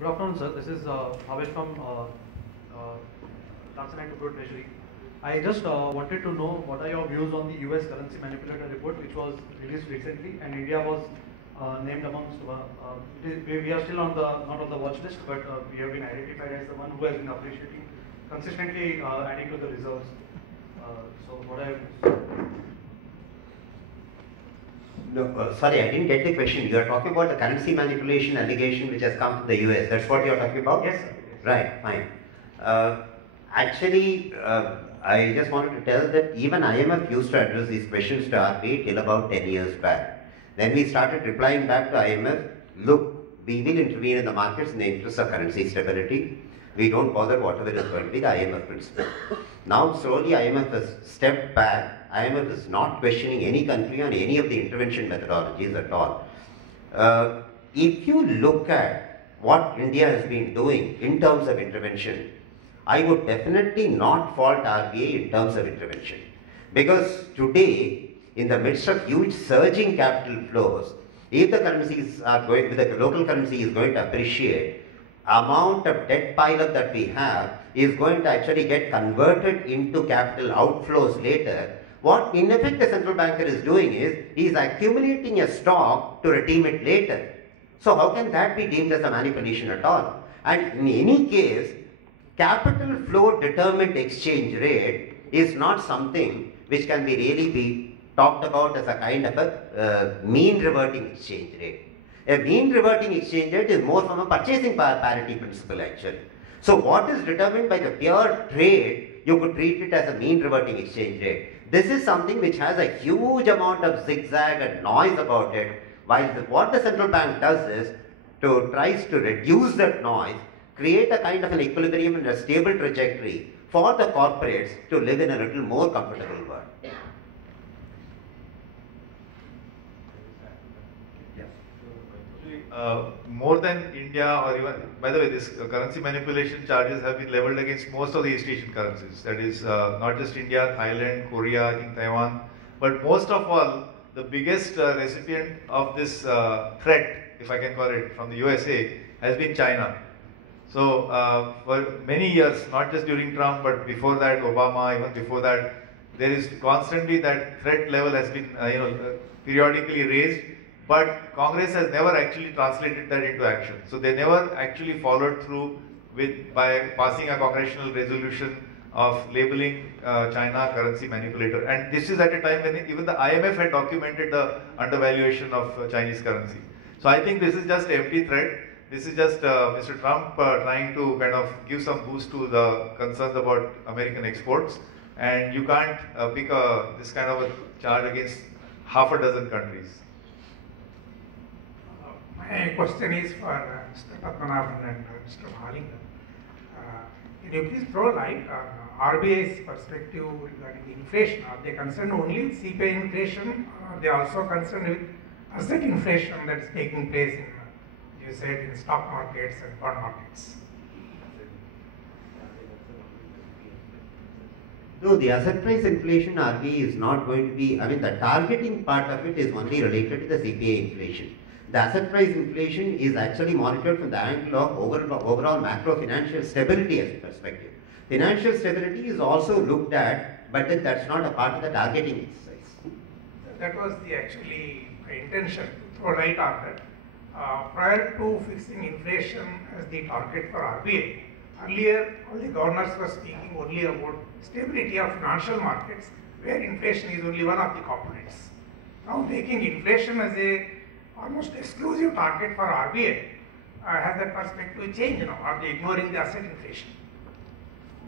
Good afternoon, sir. This is Bhavesh from Tanzania Pro Treasury. I just wanted to know what are your views on the US currency manipulator report, which was released recently, and India was named amongst. We are still on the not on the watch list, but we have been identified as the one who has been appreciating consistently adding to the reserves. So what are your views? No, sorry, I didn't get the question. You are talking about the currency manipulation allegation which has come from the US. That's what you are talking about? Yes, sir. Right, fine. Actually, I just wanted to tell that even IMF used to address these questions to RBI till about 10 years back. Then we started replying back to IMF, look, we will intervene in the markets in the interest of currency stability. We don't bother whatever is going to be the IMF principle. Now slowly IMF has stepped back. IMF is not questioning any country on any of the intervention methodologies at all. If you look at what India has been doing in terms of intervention, I would definitely not fault RBI in terms of intervention. Because today, in the midst of huge surging capital flows, if the currencies are going, if the local currency is going to appreciate, amount of debt pile-up that we have is going to actually get converted into capital outflows later. What in effect the central banker is doing is, he is accumulating a stock to redeem it later. So how can that be deemed as a manipulation at all? And in any case, capital flow determined exchange rate is not something which can be really be talked about as a kind of a mean reverting exchange rate. A mean reverting exchange rate is more from a purchasing power parity principle actually. So what is determined by the pure trade, you could treat it as a mean reverting exchange rate. This is something which has a huge amount of zigzag and noise about it, while what the central bank does is, tries to reduce that noise, create a kind of an equilibrium and a stable trajectory for the corporates to live in a little more comfortable world. More than India or even, by the way, this currency manipulation charges have been leveled against most of the East Asian currencies. That is not just India, Thailand, Korea, I think Taiwan, but most of all, the biggest recipient of this threat, if I can call it, from the USA has been China. So for many years, not just during Trump, but before that, Obama, even before that, there is constantly that threat level has been periodically raised. But Congress has never actually translated that into action. So they never actually followed through by passing a congressional resolution of labeling China currency manipulator. And this is at a time when even the IMF had documented the undervaluation of Chinese currency. So I think this is just empty threat. This is just Mr. Trump trying to kind of give some boost to the concerns about American exports. And you can't pick this kind of a charge against half a dozen countries. My question is for Mr. Padmanabhan and Mr. Mahalingam. Can you please throw light on RBI's perspective regarding inflation? Are they concerned only with CPI inflation, or are they also concerned with asset inflation that is taking place in, you said, in stock markets and bond markets? No, the asset price inflation RBI is not going to be, I mean, the targeting part of it is only related to the CPI inflation. The asset price inflation is actually monitored from the angle of overall macro financial stability as a perspective. Financial stability is also looked at, but that's not a part of the targeting exercise. That was the actually intention to throw light on that. Prior to fixing inflation as the target for RBI, earlier all the governors were speaking only about stability of financial markets, where inflation is only one of the components. Now making inflation as a almost exclusive target for RBI, has that perspective changed now? Are they ignoring the asset inflation?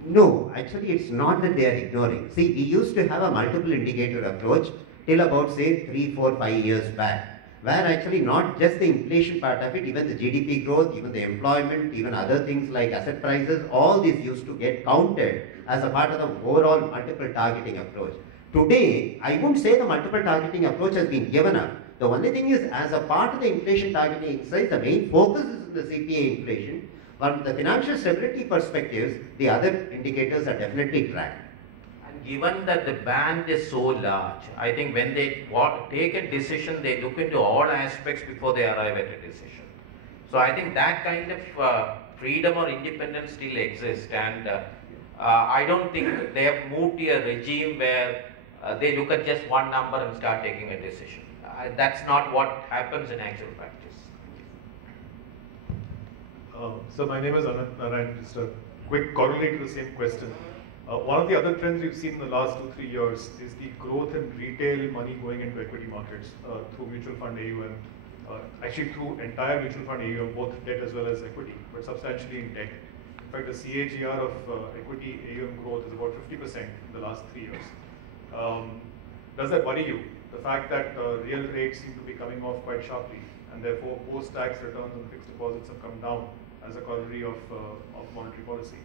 No, actually it's not that they are ignoring. See, we used to have a multiple indicator approach till about say 3, 4, 5 years back, where actually not just the inflation part of it, even the GDP growth, even the employment, even other things like asset prices, all these used to get counted as a part of the overall multiple targeting approach. Today, I wouldn't say the multiple targeting approach has been given up. The only thing is, as a part of the inflation targeting exercise, the main focus is on the CPI inflation. But from the financial stability perspectives, the other indicators are definitely tracked. And given that the band is so large, I think when they take a decision, they look into all aspects before they arrive at a decision. So I think that kind of freedom or independence still exists, and I don't think they have moved to a regime where they look at just one number and start taking a decision. That's not what happens in actual practice. So my name is Anant Narayan. Just a quick corollary to the same question. One of the other trends we've seen in the last 2-3 years is the growth in retail money going into equity markets through mutual fund AUM, actually through entire mutual fund AUM, both debt as well as equity, but substantially in debt. In fact, the CAGR of equity AUM growth is about 50% in the last 3 years. Does that worry you? The fact that real rates seem to be coming off quite sharply, and therefore post-tax returns on fixed deposits have come down as a corollary of monetary policy.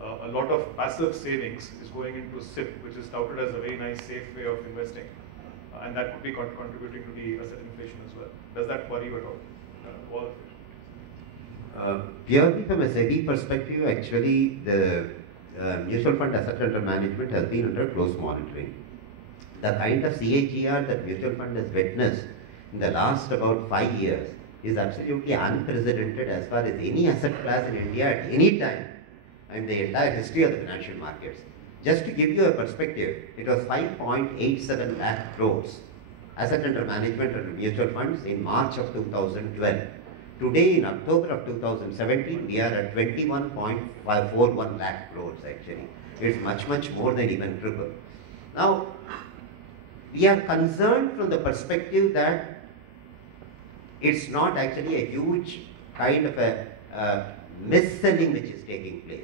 A lot of passive savings is going into SIP, which is touted as a very nice, safe way of investing, and that would be contributing to the asset inflation as well. Does that worry you at all? Purely from a SEBI perspective, actually, the mutual fund asset under management has been under close monitoring. The kind of CAGR that mutual fund has witnessed in the last about 5 years is absolutely unprecedented as far as any asset class in India at any time in the entire history of the financial markets. Just to give you a perspective, it was 5.87 lakh crores asset under management under mutual funds in March of 2012. Today, in October of 2017, we are at 21.41 lakh crores actually. It's much, much more than even triple. Now, we are concerned from the perspective that it's not actually a huge kind of a mis-selling which is taking place.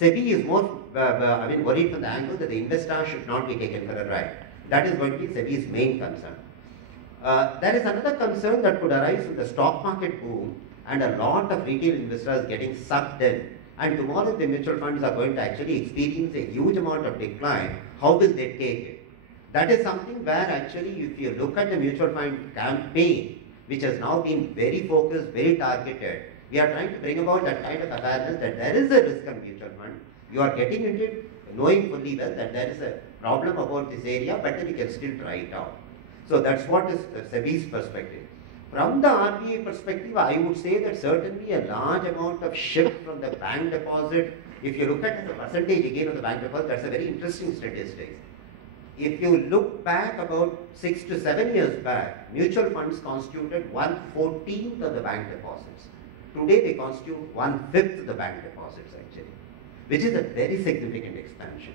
SEBI is more worried from the angle that the investor should not be taken for a ride. That is going to be SEBI's main concern. There is another concern that could arise from the stock market boom and a lot of retail investors getting sucked in. And tomorrow the mutual funds are going to actually experience a huge amount of decline. How will they take it? That is something where actually if you look at the mutual fund campaign, which has now been very focused, very targeted, we are trying to bring about that kind of awareness that there is a risk on mutual fund. You are getting into it knowing fully well that there is a problem about this area, but then you can still try it out. So that's what is SEBI's perspective. From the RBI perspective, I would say that certainly a large amount of shift from the bank deposit, if you look at the percentage again of the bank deposit, that's a very interesting statistic. If you look back about 6 to 7 years back, mutual funds constituted 1/14 of the bank deposits. Today they constitute 1/5 of the bank deposits actually, which is a very significant expansion.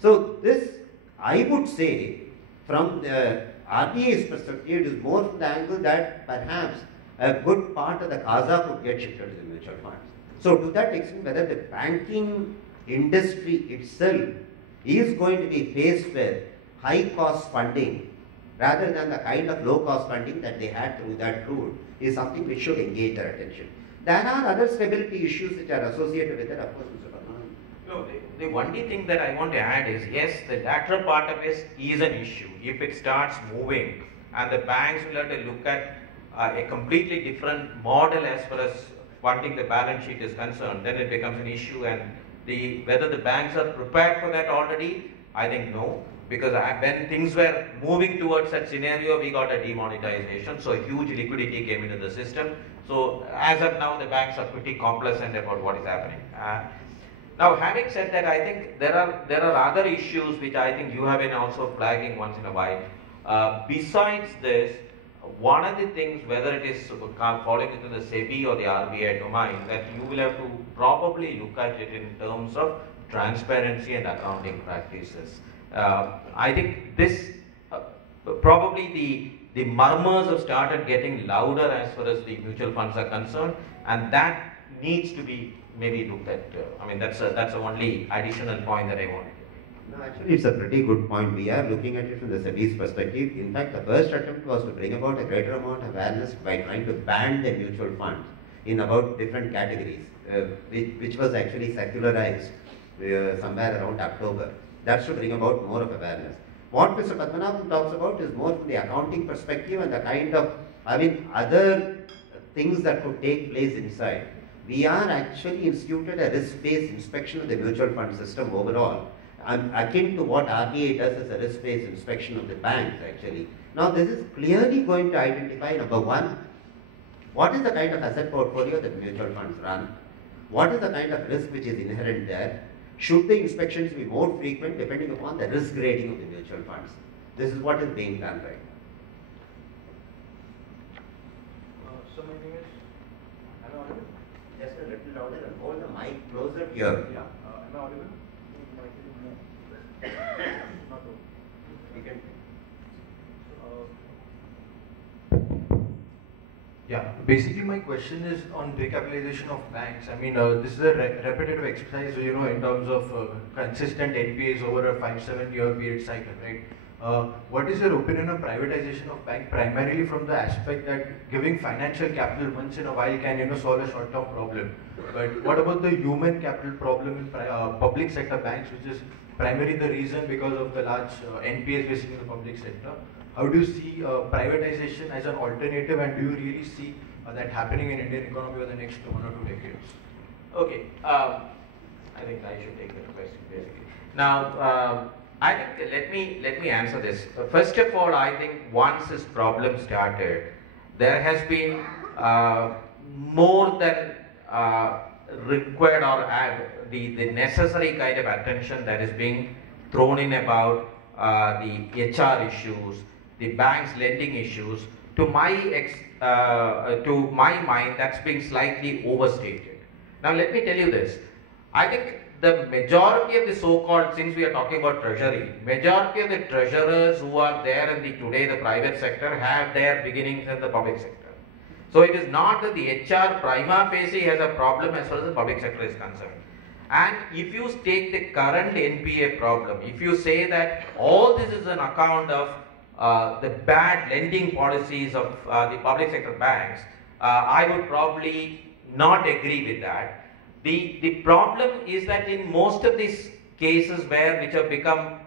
So this, I would say, from the RBI's perspective, it is more from the angle that perhaps a good part of the CASA could get shifted to the mutual funds. So to that extent, whether the banking industry itself is going to be faced with high cost funding rather than the kind of low cost funding that they had through that route is something which should engage their attention. There are other stability issues which are associated with it, of course, Mr. Padmanabhan. No, the only thing that I want to add is, yes, the lateral part of it is an issue. If it starts moving and the banks will have to look at a completely different model as far as funding the balance sheet is concerned, then it becomes an issue, and whether the banks are prepared for that already, I think no. Because when things were moving towards that scenario, we got a demonetization, so huge liquidity came into the system. So as of now, the banks are pretty complacent about what is happening. Now, having said that, I think there are other issues which I think you have been also flagging once in a while. Besides this, one of the things, whether it is falling into the SEBI or the RBI domain, that you will have to probably look at it in terms of transparency and accounting practices. I think this, probably the murmurs have started getting louder as far as the mutual funds are concerned, and that needs to be maybe looked at. I mean, that's the only additional point that I wanted to make. No, actually, it's a pretty good point. We are looking at it from the SEBI's perspective. In fact, the first attempt was to bring about a greater amount of awareness by trying to ban the mutual funds in about different categories, which was actually secularized somewhere around October. That should bring about more of awareness. What Mr. Padmanabhan talks about is more from the accounting perspective and the kind of, other things that could take place inside. We are actually instituted a risk-based inspection of the mutual fund system overall, akin to what RBI does as a risk-based inspection of the banks actually. Now this is clearly going to identify, number one, What is the kind of asset portfolio that mutual funds run? What is the kind of risk which is inherent there? Should the inspections be more frequent depending upon the risk rating of the mutual funds? This is what is being done right now. So my name is. Am I audible? Just a little louder and hold the mic closer to your. Yeah. Am I audible? Not audible. You can. Yeah, basically my question is on recapitalization of banks. I mean, this is a repetitive exercise, you know, in terms of consistent NPAs over a 5-7 year period cycle, right? What is your opinion on privatization of bank, primarily from the aspect that giving financial capital once in a while can, you know, solve a short-term problem? But what about the human capital problem in public sector banks, which is primarily the reason because of the large NPAs we're seeing in the public sector? How do you see privatization as an alternative, and do you really see that happening in Indian economy over the next 1 or 2 decades? Okay, I think I should take that question basically. Now, I think let me answer this. First of all, I think once this problem started, there has been more than required or the necessary kind of attention that is being thrown in about the HR issues, the bank's lending issues. To my mind, that's being slightly overstated. Now, let me tell you this. I think the majority of the so-called, since we are talking about treasury, majority of the treasurers who are there in the private sector have their beginnings in the public sector. So it is not that the HR prima facie has a problem as far as the public sector is concerned. And if you take the current NPA problem, if you say that all this is an account of the bad lending policies of the public sector banks, I would probably not agree with that. The problem is that in most of these cases which have become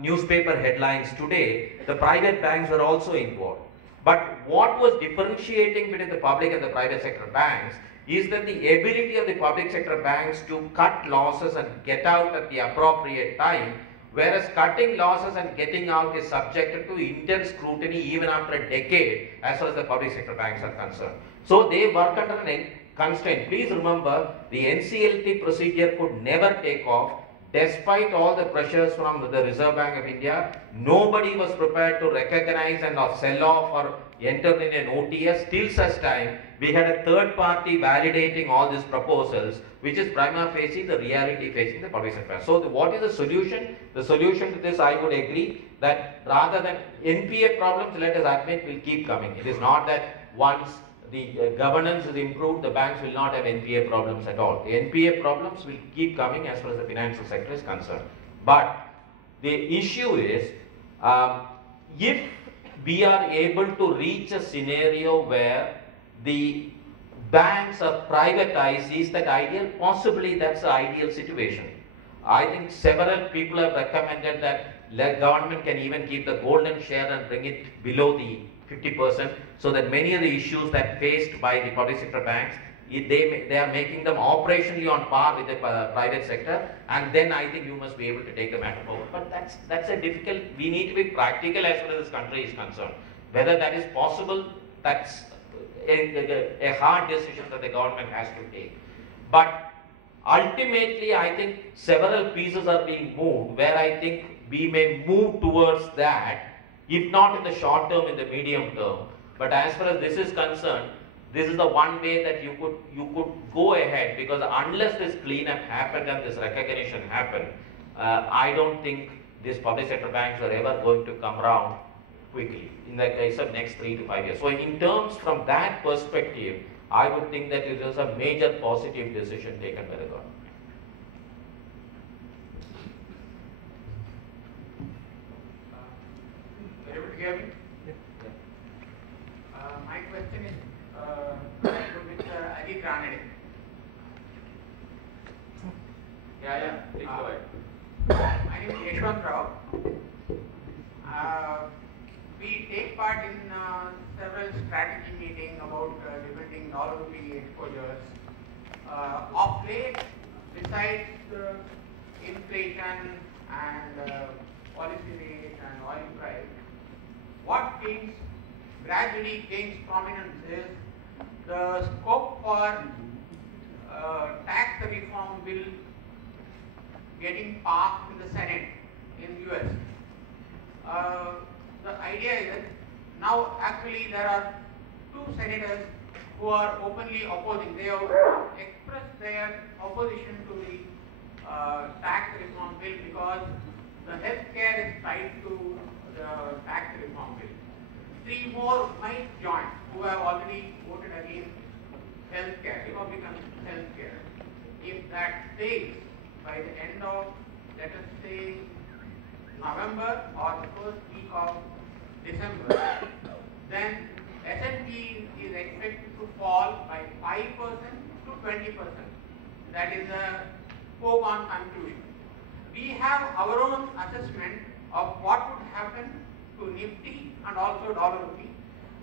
newspaper headlines today, the private banks were also involved. But what was differentiating between the public and the private sector banks is that the ability of the public sector banks to cut losses and get out at the appropriate time, whereas cutting losses and getting out is subjected to intense scrutiny even after a decade as far as the public sector banks are concerned. So they work under an constraint. Please remember, the NCLT procedure could never take off. Despite all the pressures from the Reserve Bank of India, nobody was prepared to recognize and or sell off or enter in an OTS till such time we had a third party validating all these proposals, which is prima facie the reality facing the public sector. So what is the solution? The solution to this, I would agree that rather than NPA problems, let us admit, will keep coming. It is not that once the governance is improved, the banks will not have NPA problems at all. The NPA problems will keep coming as far as the financial sector is concerned. But the issue is, if we are able to reach a scenario where the banks are privatized, is that ideal? Possibly that's the ideal situation. I think several people have recommended that the government can even keep the golden share and bring it below the 50%, so that many of the issues that faced by the public sector banks, they are making them operationally on par with the private sector, and then I think you must be able to take the matter forward. But that's a difficult, we need to be practical as far as this country is concerned. Whether that is possible, that's a hard decision that the government has to take. But ultimately, I think several pieces are being moved where I think we may move towards that, if not in the short term, in the medium term. But as far as this is concerned, this is the one way that you could go ahead, because unless this cleanup happened and this recognition happened, I don't think these public sector banks are ever going to come around quickly in the case of next 3 to 5 years. So in terms from that perspective, I would think that it is a major positive decision taken by the government. Able to hear me? My question is to Mr. Adi Kranade. Yeah. Please go ahead. My name is Yeshwant Rao. We take part in several strategy meetings about limiting non-rupee exposures. Of late, besides inflation and policy rate and oil price, what gradually gains prominence is the scope for tax reform bill getting passed in the Senate in US. The idea is that now actually there are two senators who are openly opposing. They have expressed their opposition to the tax reform bill because the healthcare is tied to the tax reform bill. 3 more might join who have already voted against healthcare, Republican healthcare. If that stays by the end of, let us say, November or the first week of December, then S&P is expected to fall by 5% to 20%. That is a foregone conclusion. We have our own assessment of what would happen to Nifty and also dollar rupee.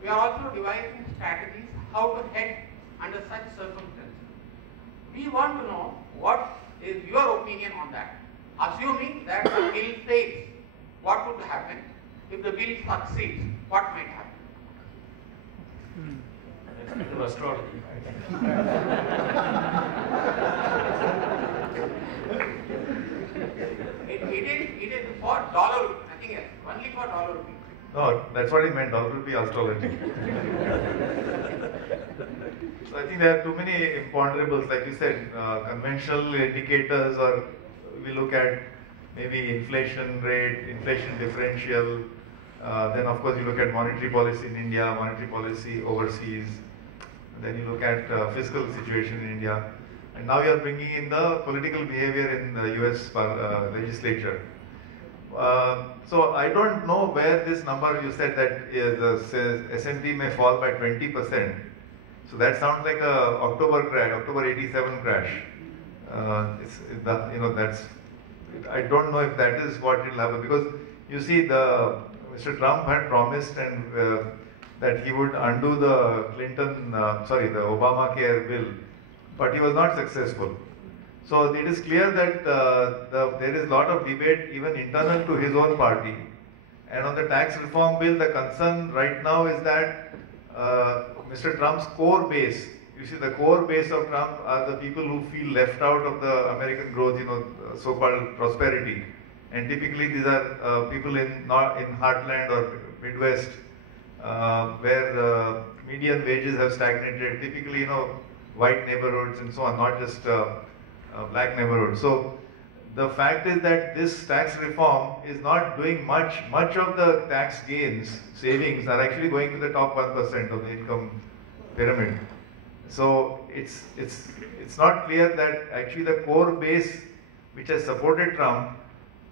We are also devising strategies how to hedge under such circumstances. We want to know what is your opinion on that. Assuming that the bill fails, what would happen? If the bill succeeds, what might happen? Let's do astrology. It is for dollar rupee, nothing else. Only for dollar rupee. No, that's what he meant, dollar rupee astrology. So I think there are too many imponderables, like you said, conventional indicators, or we look at maybe inflation rate, inflation differential, then of course you look at monetary policy in India, monetary policy overseas, then you look at fiscal situation in India, and now you are bringing in the political behavior in the US legislature. So I don't know where this number, you said that the S&P may fall by 20%. So that sounds like a October crash, October 87 crash. I don't know if that is what will happen, because you see, Mr. Trump had promised and that he would undo the the Obamacare bill, but he was not successful. So it is clear that there is a lot of debate even internal to his own party. And on the tax reform bill, the concern right now is that Mr. Trump's core base, you see, the core base of Trump are the people who feel left out of the American growth, so-called prosperity. And typically these are people in heartland or Midwest, where median wages have stagnated, typically, white neighborhoods and so on, not just black neighborhoods. So the fact is that this tax reform is not doing much. Much of the tax gains, savings, are actually going to the top 1% of the income pyramid. So it's not clear that actually the core base which has supported Trump,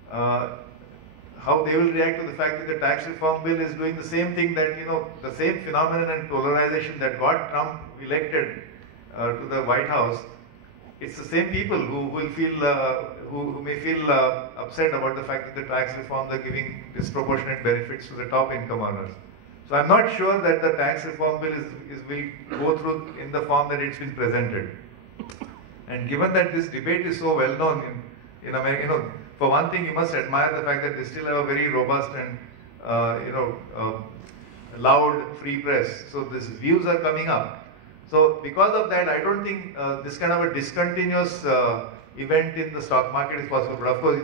how they will react to the fact that the tax reform bill is doing the same thing, that, the same phenomenon and polarization that got Trump elected to the White House. It's the same people who will feel, who may feel upset about the fact that the tax reforms are giving disproportionate benefits to the top income earners. So I'm not sure that the tax reform bill will go through in the form that it's been presented. And given that this debate is so well known in America, for one thing, you must admire the fact that they still have a very robust and loud free press. So these views are coming up. So because of that, I don't think this kind of a discontinuous event in the stock market is possible. But of course,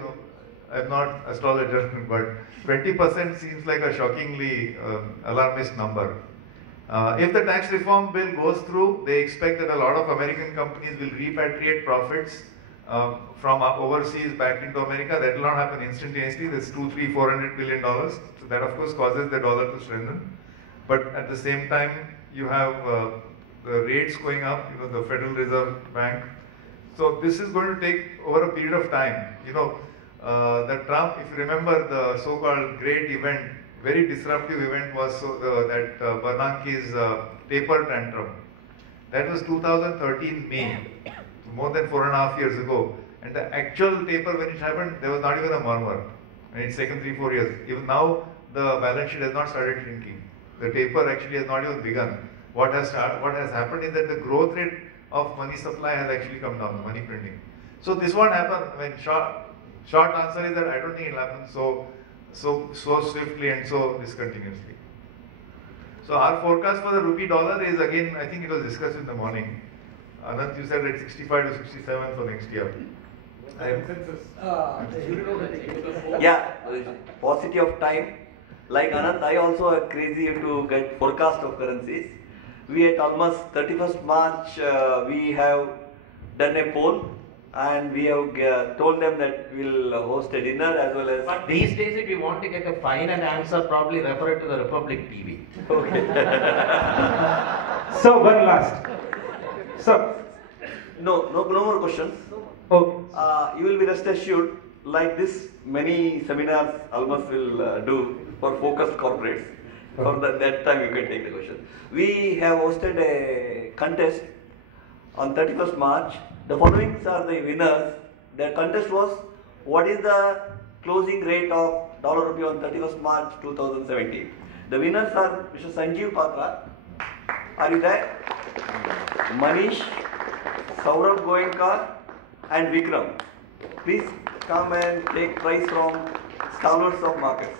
I'm not an astrologer, but 20% seems like a shockingly alarmist number. If the tax reform bill goes through, they expect that a lot of American companies will repatriate profits from overseas back into America. That will not happen instantaneously. There's $400 billion. So that of course causes the dollar to strengthen. But at the same time, you have the rates going up, the Federal Reserve Bank. So this is going to take over a period of time. The Trump, if you remember, the so-called great event, very disruptive event was that Bernanke's taper tantrum. That was 2013 May, more than 4.5 years ago. And the actual taper, when it happened, there was not even a murmur. And it's taken 3-4 years. Even now, the balance sheet has not started shrinking. The taper actually has not even begun. What has happened is that the growth rate of money supply has actually come down, money printing. So this won't happen. Short answer is that I don't think it will happen so swiftly and so discontinuously. So our forecast for the rupee dollar is again, I think it was discussed in the morning. Anant, you said at 65 to 67 for next year. Yeah, paucity of time. Like Anant, I also are crazy to get forecast of currencies. We at almost 31st March, we have done a poll and we have told them that we'll host a dinner as well as. But these days, if you want to get a final answer, probably refer it to the Republic TV. Okay. So one last. So. No more questions. Okay. You will be rest assured, like this, many seminars almost will do for focused corporates. From that time you can take the question. We have hosted a contest on 31st March. The following are the winners. The contest was, what is the closing rate of dollar rupee on 31st March 2017? The winners are Mr. Sanjeev Patra. Are you there? Manish, Saurabh Goenka and Vikram. Please come and take prize from stalwarts of markets.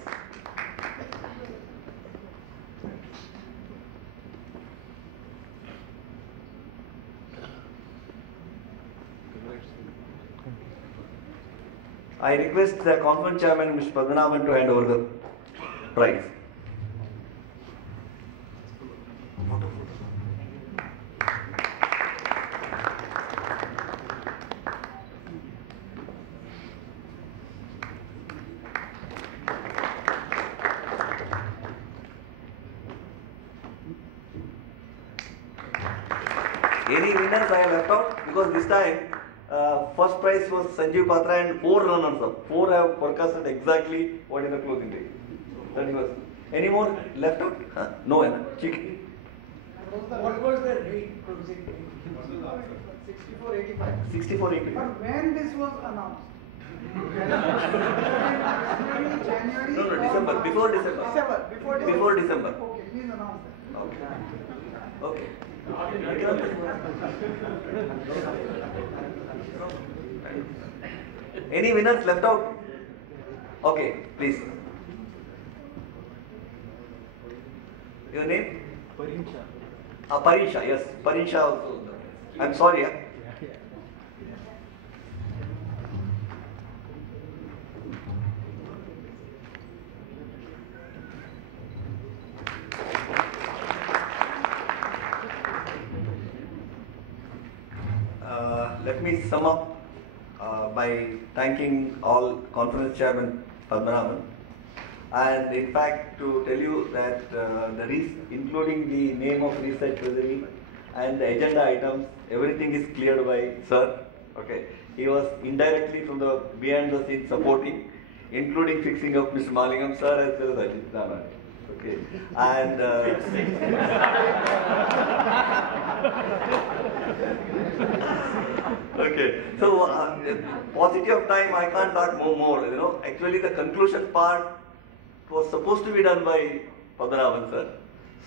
I request the conference chairman, Mr. Padmanabhan, to hand over the prize. Any winners I have left out? Because this time, first prize was Sanjeev Patra and 4 runners-up. 4 have forecasted exactly what is the closing date. That was. Any more left out? No, Anna. Chiki. What was the rate closing date? 64.85. 64.85. But when this was announced? January. No, December. Before December. Before December. Okay, please announce that. Okay. Any winners left out? Okay, please. Your name? Parinsha. Parinsha, yes. Parinsha also. I'm sorry. Let me sum up by thanking all conference chairman Padmanabhan, and in fact to tell you that including the name of research treasury and the agenda items, everything is cleared by sir. Okay, he was indirectly from the behind the scenes supporting, including fixing up Mr. Malingam sir as well as Ajit Nana. Okay, and okay, so paucity of time, I can't talk more. You know, actually the conclusion part was supposed to be done by Padmanabhan sir.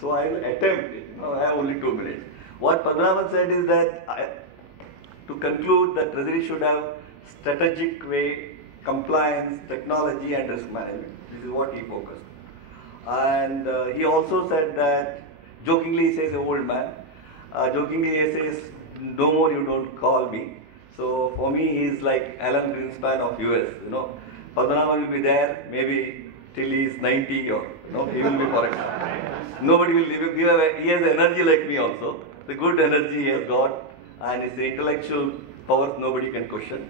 So I will attempt it. You know, I have only 2 minutes. What Padmanabhan said is that to conclude, the Treasury should have strategic way, compliance, technology, and risk management. This is what he focused. And he also said that, jokingly he says, old man. Jokingly he says, no more you don't call me. So for me, he is like Alan Greenspan of US. You know, Padmanabhan will be there maybe till he is 90 or he will be forever. Nobody will leave him. He has energy like me also. The good energy he has got, and his intellectual powers nobody can question.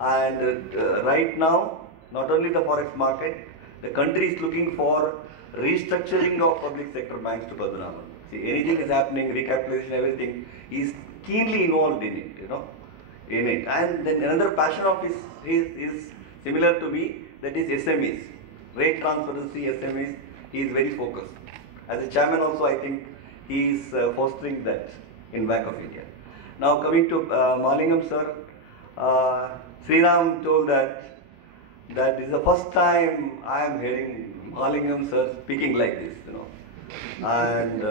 And right now, not only the forex market, the country is looking for restructuring of public sector banks to Padmanabhan. See, anything is happening, recapitalization, everything, he is keenly involved in it, you know, in it. And then another passion of his is similar to me, that is SMEs, rate transparency, SMEs. He is very focused. As a chairman also, I think he is fostering that in Bank of India. Now coming to Malingam sir, Sriram told that this is the first time I am hearing Malingam sir speaking like this, you know, and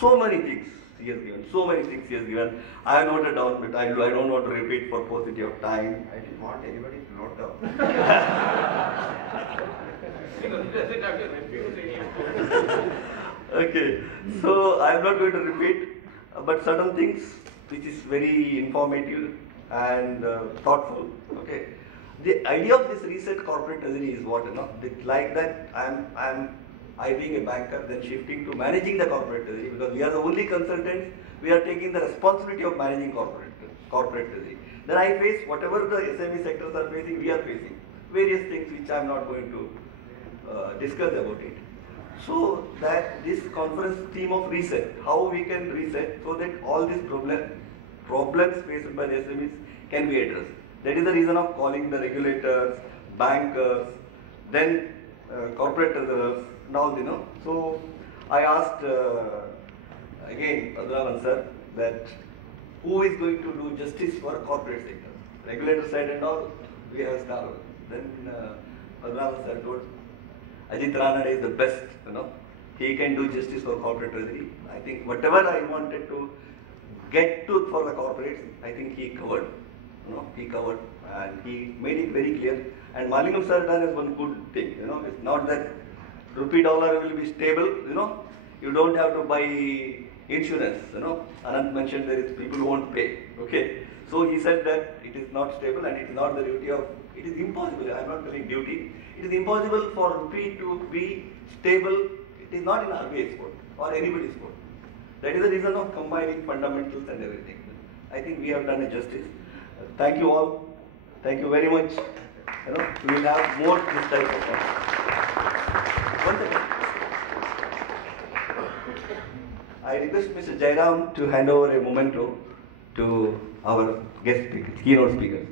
so many things he has given, I have noted down, but I don't want to repeat for paucity of time. I didn't want anybody to note down. Because he doesn't have to refuse any. Okay, so I am not going to repeat, but certain things which is very informative and thoughtful. Okay, the idea of this reset corporate treasury is what, you know, like that I being a banker, then shifting to managing the corporate treasury, because we are the only consultants, we are taking the responsibility of managing corporate treasury. Then I face whatever the SME sectors are facing, we are facing various things which I am not going to discuss about it. So that this conference theme of reset, how we can reset so that all these problems faced by the SMEs can be addressed. That is the reason of calling the regulators, bankers, then corporate treasurers. Now, you know, so I asked again Padmanabhan sir that who is going to do justice for corporate sector? Regulator said and all, we have started. Then Padmanabhan sir told Ajit Ranade is the best, you know. He can do justice for corporate treasury. I think whatever I wanted to get to for the corporates, I think he covered. You know, he covered and he made it very clear. And Malingam sir done is one good thing. You know, it's not that rupee dollar will be stable. You know, you don't have to buy insurance. You know, Anand mentioned there is people who won't pay. Okay, so he said that it is not stable and it is not the duty of. It is impossible. I am not telling duty. It is impossible for rupee to be stable. It is not in RBI sport or anybody's sport. That is the reason of combining fundamentals and everything. I think we have done a justice. Thank you all. Thank you very much. You know, we will have more this type of thing. One second. I request Mr. Jairam to hand over a memento to our guest speaker, keynote speaker.